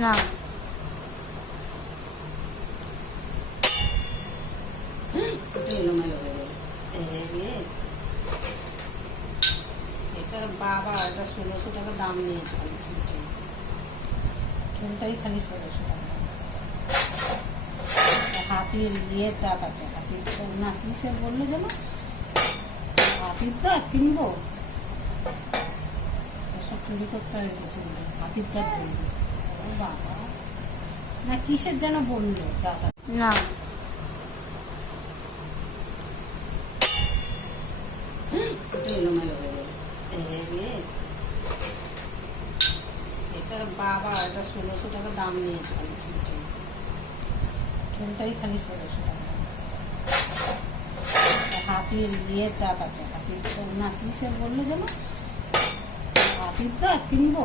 না। এলোমেলো হয়ে গেল। এটার বাবা এটা 1600 টাকা দাম নিয়েছে খালি চুলটাই খালি 1600 টাকা। হাতির ইয়ের দাঁত আছে, হাতির না কিসের বললো যেন, হাতির দাঁত কিনবো, সব চুরি করতে হবে চুলটা, হাতির দাঁত বলবো। ও বাবা, না কিসের যেন বললো দাঁত না। এলোমেলো হয়ে গেল। এটার বাবা এটা 1600 টাকা দাম নিয়েছে খালি চুলটাই খালি 1600 টাকা। হাতির ইয়ের দাঁত আছে, হাতির না কিসের বললো যেন, হাতির দাঁত কিনবো।